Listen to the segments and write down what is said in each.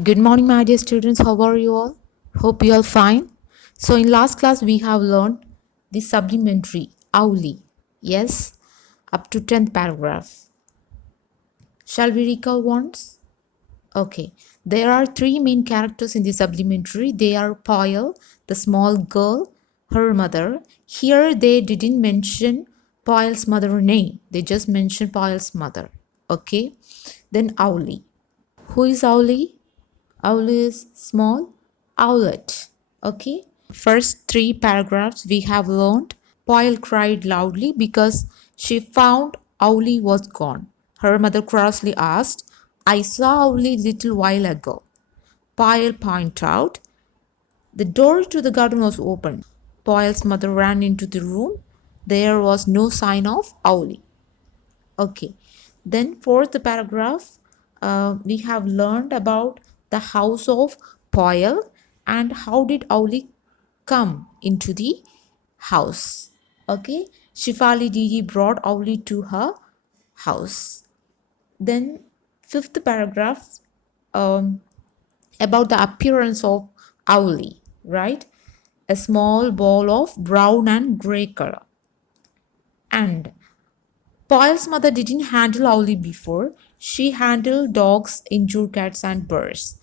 Good morning, my dear students. How are you all? Hope you all fine. So, in last class, we have learned the supplementary Owlie. Yes, up to 10th paragraph. Shall we recall once? Okay. There are three main characters in the supplementary. They are Poyle, the small girl, her mother. Here, they didn't mention Poyle's mother name. They just mentioned Poyle's mother. Okay. Then Owlie. Who is Owlie? Owl is small owlet. Okay. First three paragraphs we have learned. Poyle cried loudly because she found Owlie was gone. Her mother crossly asked, I saw Owlie little while ago. Poyle pointed out. The door to the garden was open. Poyle's mother ran into the room. There was no sign of Owlie. Okay. Then fourth paragraph, we have learned about the house of Poyle and how did Owlie come into the house. Okay. Shifali Didi brought Owlie to her house. Then fifth paragraph, um, about the appearance of Owlie, right? A small ball of brown and gray color. And Poyle's mother didn't handle Owlie before. She handled dogs, injured cats, and birds.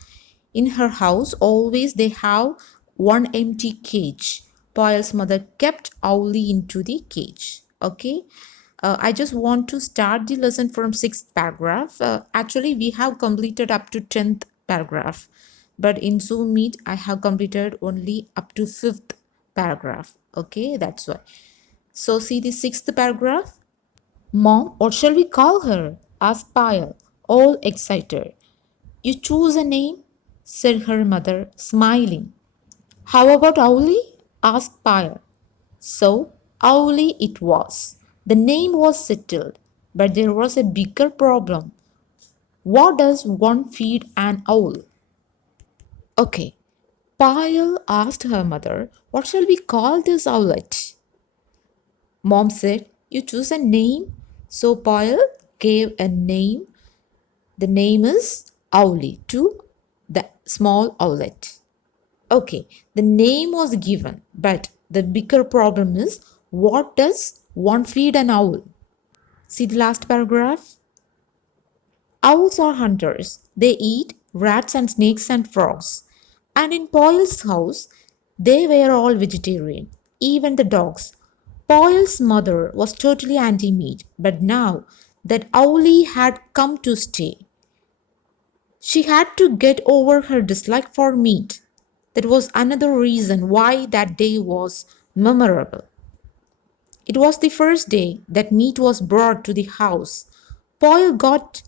In her house, always they have one empty cage. Poyle's mother kept Owlie into the cage. Okay. I just want to start the lesson from sixth paragraph. Actually, we have completed up to 10th paragraph. But in Zoom Meet, I have completed only up to fifth paragraph. Okay, that's why. So see the sixth paragraph. Mom, what shall we call her? Asked Payal, all excited. You choose a name, said her mother, smiling. How about Owlie? Asked Payal. So, Owlie it was. The name was settled, but there was a bigger problem. What does one feed an owl? Okay. Payal asked her mother, what shall we call this owlet? Mom said, you choose a name. So Payal gave a name. The name is Owlie to the small owlet. Okay, the name was given, but the bigger problem is what does one feed an owl? See the last paragraph? Owls are hunters. They eat rats and snakes and frogs. And in Poyle's house, they were all vegetarian, even the dogs. Poyle's mother was totally anti meat, but now that Owlie had come to stay, she had to get over her dislike for meat. That was another reason why that day was memorable. It was the first day that meat was brought to the house. Poyle got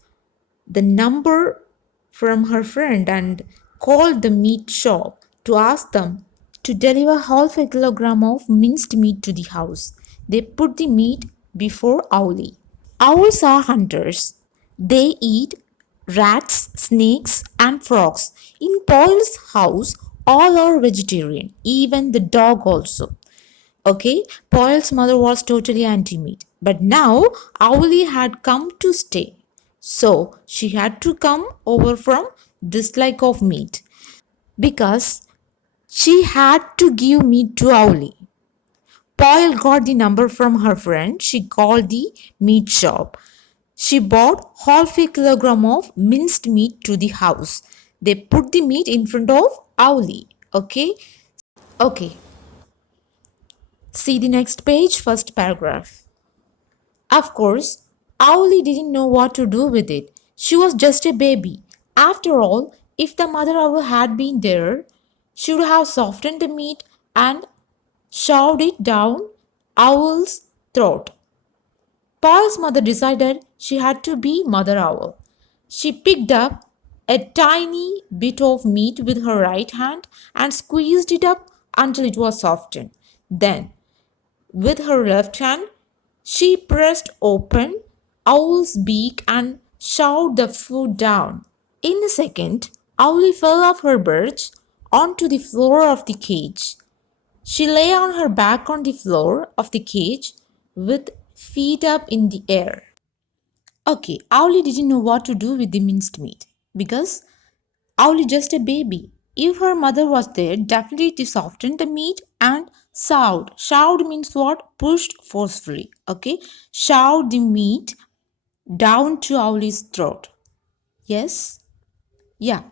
the number from her friend and called the meat shop to ask them to deliver half a kilogram of minced meat to the house. They put the meat before Owlie. Owls are hunters. They eat rats, snakes, and frogs. In Poyle's house, all are vegetarian, even the dog also. Okay, Poyle's mother was totally anti meat, but now Owlie had come to stay. So she had to come over from dislike of meat because she had to give meat to Owlie. Poyle got the number from her friend. She called the meat shop. She bought half a kilogram of minced meat to the house. They put the meat in front of Owlie. Okay? Okay. See the next page, first paragraph. Of course, Owlie didn't know what to do with it. She was just a baby. After all, if the mother owl had been there, she would have softened the meat and shoved it down Owl's throat. Paul's mother decided she had to be Mother Owl. She picked up a tiny bit of meat with her right hand and squeezed it up until it was softened. Then, with her left hand, she pressed open Owl's beak and shoved the food down. In a second, Owlie fell off her perch onto the floor of the cage. She lay on her back on the floor of the cage with feet up in the air. Okay, Owlie didn't know what to do with the minced meat because Owlie just a baby. If her mother was there, definitely it softened the meat and shoved. Shoved means what? Pushed forcefully. Okay? Shoved the meat down to Owlie's throat. Yes? Yeah.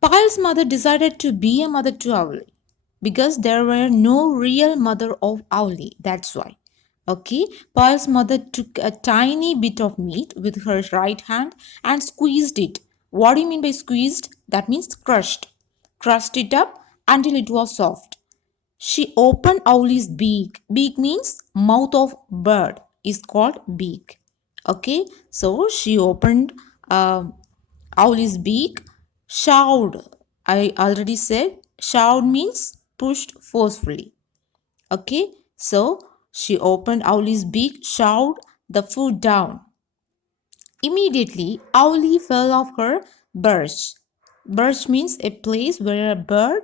Pile's mother decided to be a mother to Owlie because there were no real mother of Owlie. That's why. Okay, Pile's mother took a tiny bit of meat with her right hand and squeezed it. What do you mean by squeezed? That means crushed. Crushed it up until it was soft. She opened Owlie's beak. Beak means mouth of bird is called beak. Okay, so she opened Owlie's beak. Shoved. I already said shoved means pushed forcefully. Okay, so she opened Owlie's beak, shoved the food down. Immediately, Owlie fell off her perch. Perch means a place where a bird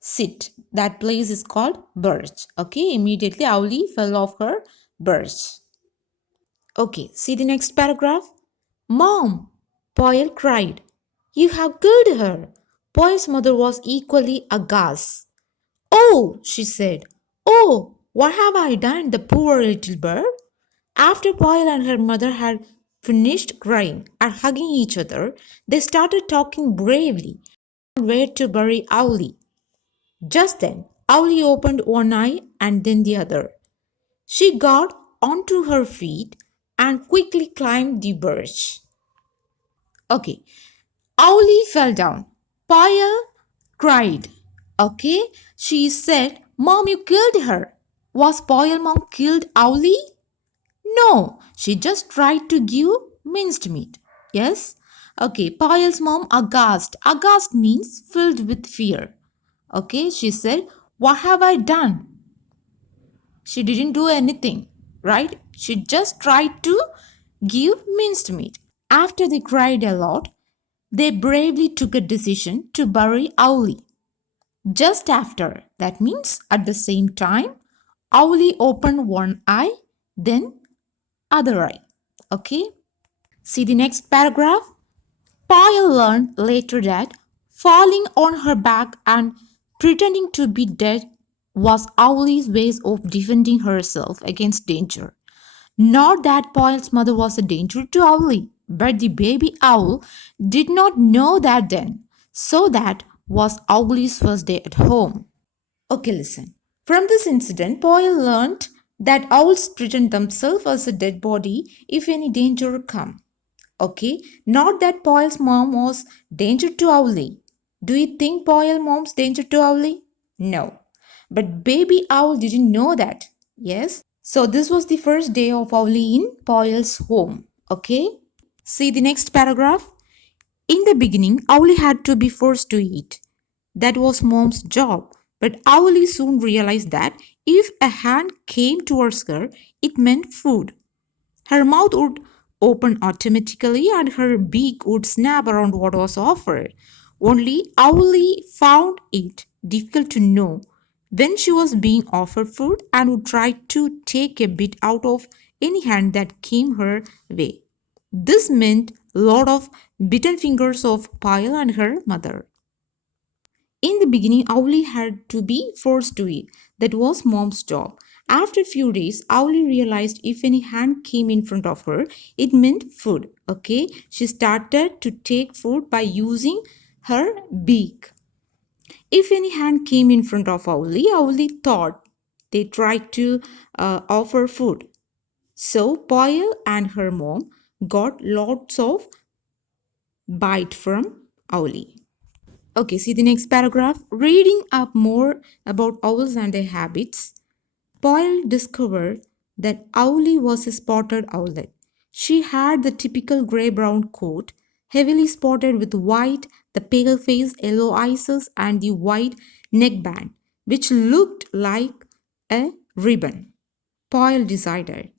sit. That place is called perch. Okay, immediately Owlie fell off her perch. Okay, see the next paragraph. Mom, Poyle cried. You have killed her. Poyle's mother was equally aghast. Oh, she said. Oh, what have I done, the poor little bird? After Poyle and her mother had finished crying and hugging each other, they started talking bravely on where to bury Owlie. Just then, Owlie opened one eye and then the other. She got onto her feet and quickly climbed the birch. Okay, Owlie fell down. Pyle cried. Okay, she said, Mom, you killed her. Was Pyle mom killed Owlie? No, she just tried to give minced meat. Yes? Okay, Pyle's mom aghast. Aghast means filled with fear. Okay, she said, what have I done? She didn't do anything, right? She just tried to give minced meat. After they cried a lot, they bravely took a decision to bury Owlie. Just after, that means at the same time, Owlie opened one eye, then other eye. Okay? See the next paragraph? Pyle learned later that falling on her back and pretending to be dead was Owlie's way of defending herself against danger. Not that Pyle's mother was a danger to Owlie, but the baby owl did not know that then. So that was Owlie's first day at home. Okay, listen. From this incident, Pyle learned that owls pretend themselves as a dead body if any danger come. Okay, not that Pyle's mom was danger to Owlie. Do you think Pyle mom's danger to Owlie? No. But baby owl didn't know that. Yes. So this was the first day of Owlie in Pyle's home. Okay. See the next paragraph. In the beginning, Owlie had to be forced to eat. That was mom's job. But Owlie soon realized that if a hand came towards her, it meant food. Her mouth would open automatically and her beak would snap around what was offered. Only Owlie found it difficult to know when she was being offered food and would try to take a bit out of any hand that came her way. This meant a lot of bitten fingers of Pyle and her mother. In the beginning, Owlie had to be forced to eat. That was mom's job. After a few days, Owlie realized if any hand came in front of her, it meant food. Okay, she started to take food by using her beak. If any hand came in front of Owlie, Owlie thought they tried to offer food. So Pyle and her mom got lots of bite from Owlie. Okay, see the next paragraph. Reading up more about owls and their habits, Boyle discovered that Owlie was a spotted owlet. She had the typical grey-brown coat, heavily spotted with white, the pale face, yellow eyes, and the white neckband, which looked like a ribbon. Boyle decided.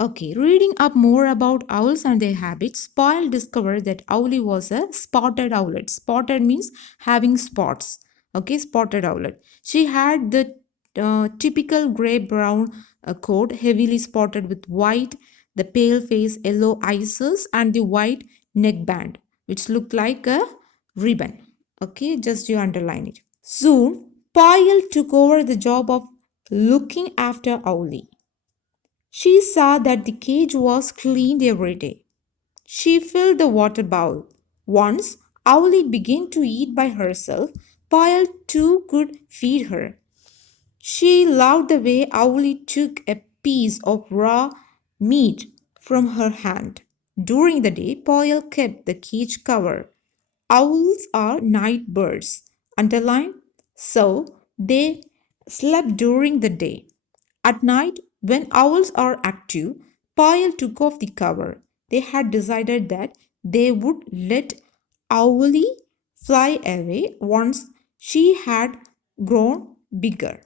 Okay, reading up more about owls and their habits, Pyle discovered that Owlie was a spotted owlet. Spotted means having spots. Okay, spotted owlet. She had the typical grey-brown coat, heavily spotted with white, the pale face, yellow eyes, and the white neckband, which looked like a ribbon. Okay, just you underline it. Soon, Payal took over the job of looking after Owlie. She saw that the cage was cleaned every day. She filled the water bowl. Once Owlie began to eat by herself, Payal too could feed her. She loved the way Owlie took a piece of raw meat from her hand. During the day, Payal kept the cage covered. Owls are night birds. Underline, so they slept during the day. At night, when owls are active, Payal took off the cover. They had decided that they would let Owlie fly away once she had grown bigger.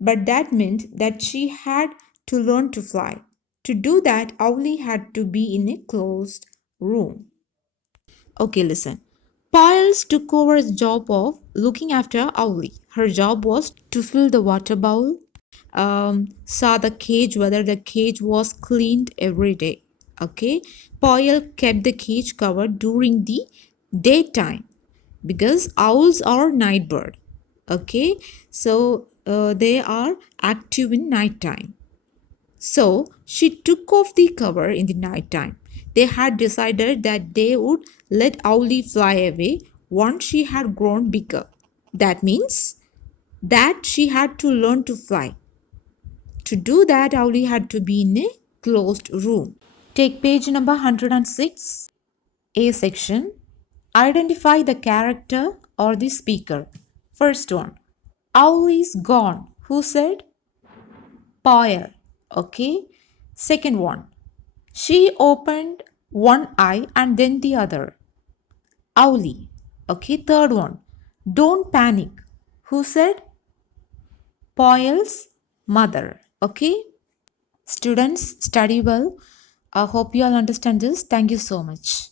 But that meant that she had to learn to fly. To do that, Owlie had to be in a closed room. Okay, listen. Piles took over the job of looking after Owlie. Her job was to fill the water bowl, saw the cage, whether the cage was cleaned every day. Okay, Poyle kept the cage covered during the daytime because owls are night bird. Okay, so they are active in nighttime. So she took off the cover in the night time. They had decided that they would let Owlie fly away once she had grown bigger. That means that she had to learn to fly. To do that, Owlie had to be in a closed room. Take page number 106, A section. Identify the character or the speaker. First one, Owlie's gone. Who said? Poyer. Okay. Second one, she opened one eye and then the other. Owlie. Okay. Third one, don't panic. Who said? Poyle's mother. Okay. Students, study well. I hope you all understand this. Thank you so much.